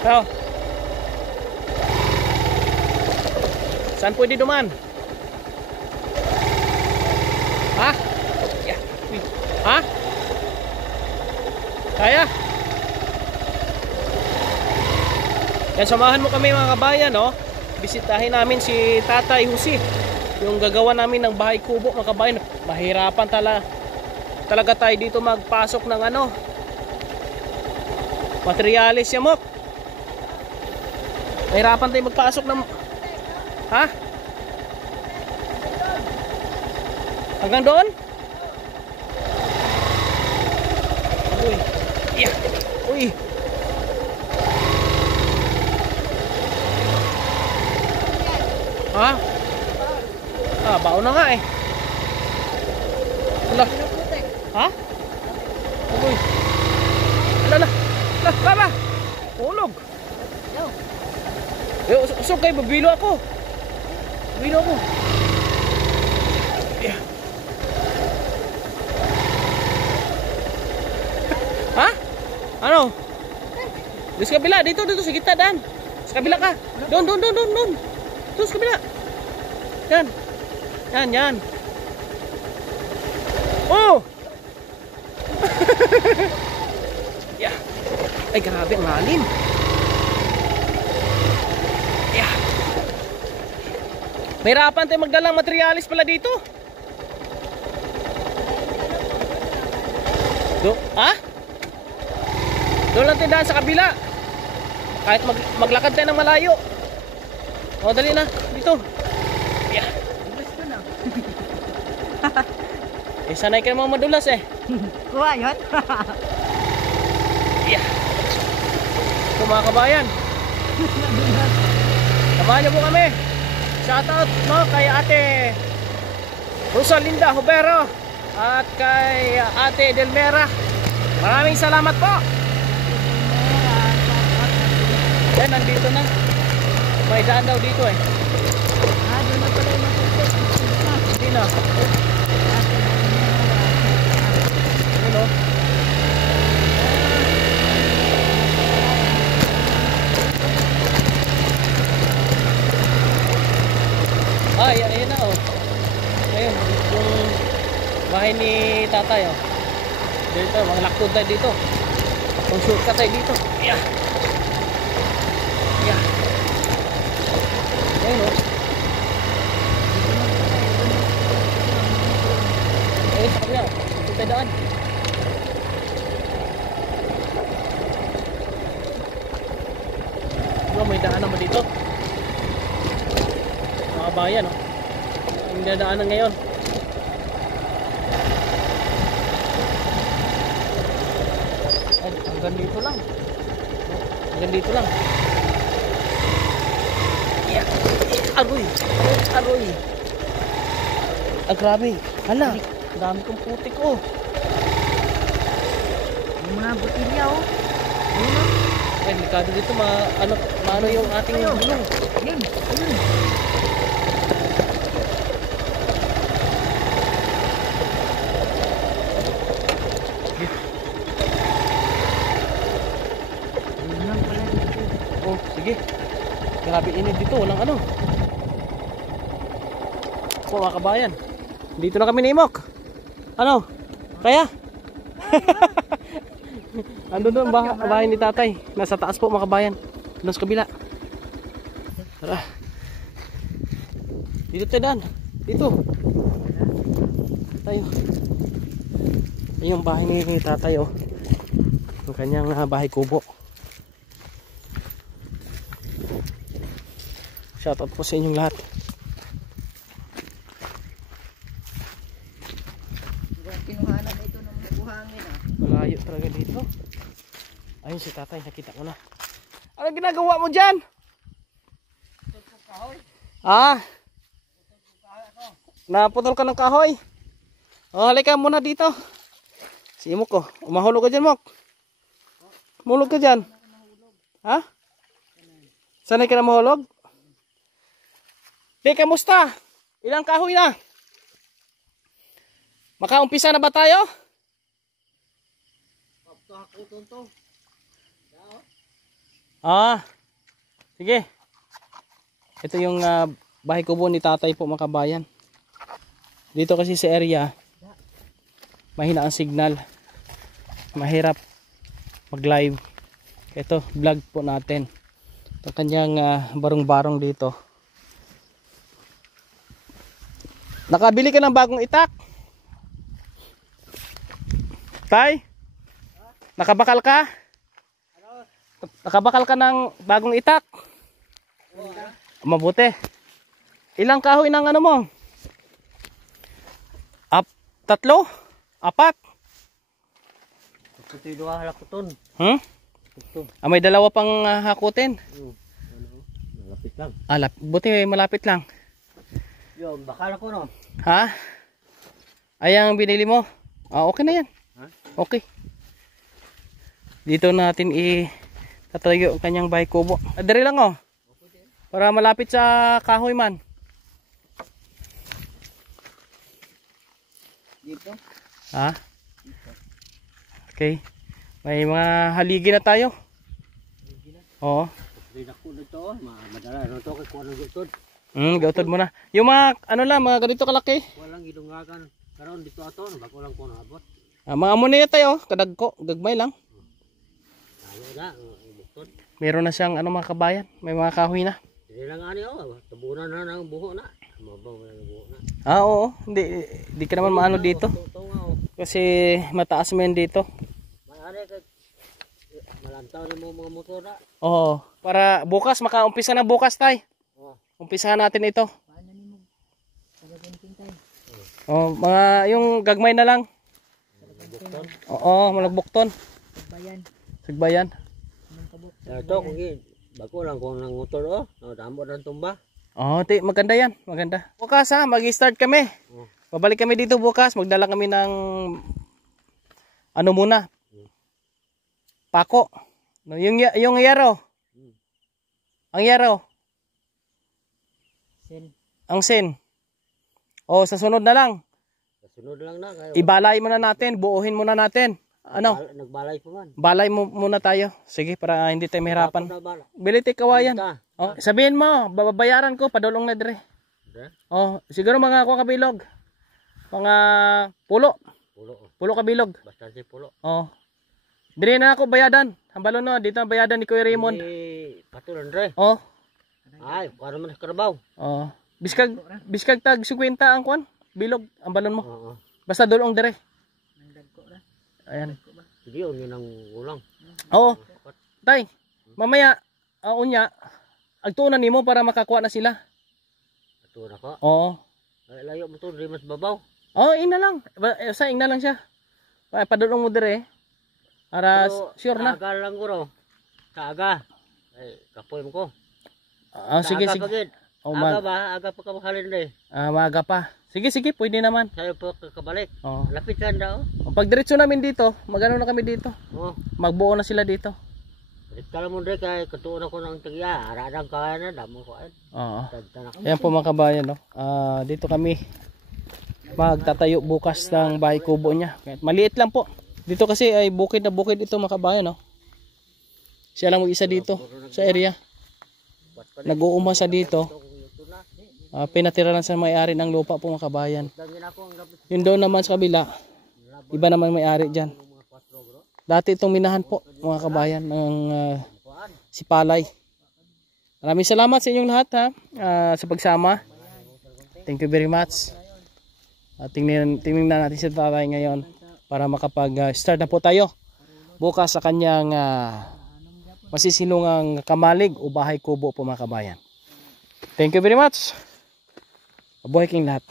Oh. Saan pwede duman? Ha? Yeah. Ha? Kaya? Yan, samahan mo kami mga kabayan, no? Bisitahin namin si Tatay Jose. Yung gagawa namin ng bahay kubo mga kabayan. Mahirapan talaga tayo dito magpasok ng ano, materialis yamok. Mahirapan tayo magpasok ng... Ha? Hanggang doon? Uy. Yeah. Uy. Ha? Ah, baon na nga eh. Wala. Ha? Uy. Ala. Baba. Ulog. Usog kayo, babilo ako. Babilo ako. Yeah. Ha? Ano? Di sa kabila, dito sa gitna, Dan. Sa kabila ka. Doon. Doon sa kabila. Yan. Oh! Yeah. Ay, grabe, ang lalim. Yeah. Mahirapan tayo magdalang materialis pala dito. Ha? Doon lang tayo daan sa kabila. Kahit maglakad tayo ng malayo. O, dali na. Dito. Yeah. Gusto na. Sanay ka naman madulas eh. Kuha yun? Yeah. Ito mga kabayan. Samahan niyo po kami. Shoutout no, kay Ate Rosalinda Hubero at kay Ate Delmera. Maraming salamat po. Yan, nandito na. May daan daw dito eh. Doon na pala yung matutok. Hindi na. Ano? Ayun na oh. Ayun, yung bahay ni tatay oh. Dito, mga lakod tayo dito. Kung shortcut tayo dito. Yeah. Ayun oh. Ayun sa kabila. Dito tayo daan. May daan naman dito. Mga bayan oh. Ang dadaanan ngayon. Ay, hanggang dito lang. Hanggang dito lang. Yeah. Aroy. Ah, grabe. Hala, dami kong putik oh. Yung mga butilya oh. Ay, delikado dito, maano yung ating gulong. Ayun. Oh, sige. Grabe init dito, walang ano. Po mga kabayan. Dito na kami ni Imok. Ano? Kaya? Andun doon bahay ni tatay. Nasa taas po mga kabayan. Doon sa kabila. Tara. Dito tayo Dan. Dito. Tayo. Ayun yung bahay ni tatay oh. Ang kanyang bahay kubo. Shoutout po sa inyong lahat. Kinuhanan ito ng buhangin ah. Malayo talaga dito. Ayun si tatay, nakita ko na. Ano ginagawa mo dyan? Ah? Naputol ka ng kahoy? O, halika muna dito. Si Imok ko. Umahulog ka dyan, Mok. Mahulog ka dyan. Ha? Sanay ka na mahulog? Hey, kamusta? Ilang kahoy na? Makaumpisa na ba tayo? Ah, sige. Ito yung bahay kubo ni tatay po mga kabayan. Dito kasi sa area, mahina ang signal. Mahirap mag-live. Ito, vlog po natin. Ito kanyang barong-barong dito. Nakabili ka ng bagong itak? Tay? Nakabakal ka? Nakabakal ka ng bagong itak? Mabuti. Ilang kahoy ng ano mo? 3? 4? Ito yung halakuton. May dalawa pang hakutin. Malapit lang. Buti malapit lang. Yung bakal ko no. Ha? Ay ang binili mo? Okay na yan. Okay. Dito natin tatayo ang kanyang bahay kubo. Dali lang oh. Para malapit sa kahoy man. Dito. Ha? Okay. May mga haligi na tayo. Oo. Rida ko dito, madala no to kay kuno dito. Gautod mo na. Yung mga ano lang, mga ganito kalaki. Walang gidungakan. Karon dito ato, bako lang ko naabot. Mga amo na tayo, kadagko, gagmay lang. Ayo da, bukod. Meron na siyang ano mga kabayan, may mga kahoy na. Dili lang ani tabunan na nang buho na. Mabaw na buho na. Oo, hindi ka naman maano dito. Kasi mataas mo yan dito. Maari kay malantaw ni mo mga motor na. Oo, para bukas, makaumpisa na bukas tay. Umpisahan natin ito. Paano nimo? Talagang tay. Mga yung gagmay na lang. Oo, malagbukton. Sagbayan. Sagbayan. Ito kung bako lang ko nang motor damo nang tumba. Maganda yan, maganda. Bukas mag-start kami. Babalik kami dito bukas, magdala kami ng ano muna. Pako. No, yung yero. Ang yero. Ang sen. Sa sunod na lang. Sunod lang na kayo. Ibalay muna natin, buuhin muna natin. Ano? Nagbalay pa man. Balay mo muna tayo. Sige, para hindi tayo mahirapan. Bili tayo kawayan. Sabihin mo, babayaran ko, padulong na dire. Siguro mga ako kabilog. Mga pulo. Pulo kabilog. Basta si pulo. Dire na ako bayadan. Hambalo no, dito ang bayadan ni Kuya Raymond. Patulan re. Ay, para man sa karabaw. Biskag tag 50 ang kwan. Bilog ang balon mo. Basta dulong dire. Ayan. Sige, yun ang ulang. Tay, mamaya unya agtuunan nimo para makakuha na sila. Agtuunan ko? Ay, layo mo to, di mas babaw. Ina lang. Saing na lang siya. Padulong mo dire. Para sure na. Kaaga lang ko ro. Kaaga. Ay, kapoy mo ko. Sige. Aga ba? Aga pa kabahalin na Maaga pa. Sige, pwede naman. Sayo po kakabalik. Lapit lang daw. Pag diretso namin dito, magano na kami dito. Magbuo na sila dito. Kala mo rin kay katuon ako ng tagya. Aradang kaya na, damo ko ay. Ayan po mga kabayan, no? Dito kami magtatayo bukas ng bahay kubo niya. Maliit lang po. Dito kasi ay bukid na bukid ito mga kabayan, no? Siya lang mag-isa dito sa area. Nag-uumasa dito. Pinatira lang sa may-ari ng lupa po mga kabayan. Yun doon naman sa kabila, iba naman may-ari dyan. Dati itong minahan po mga kabayan ng si Palay. Maraming salamat sa inyong lahat sa pagsama. Thank you very much. Tingnan natin si tatay ngayon para makapag-start na po tayo bukas sa kanyang masisilungang kamalig o bahay kubo po mga kabayan. Thank you very much. Mabuhay kayong lahat.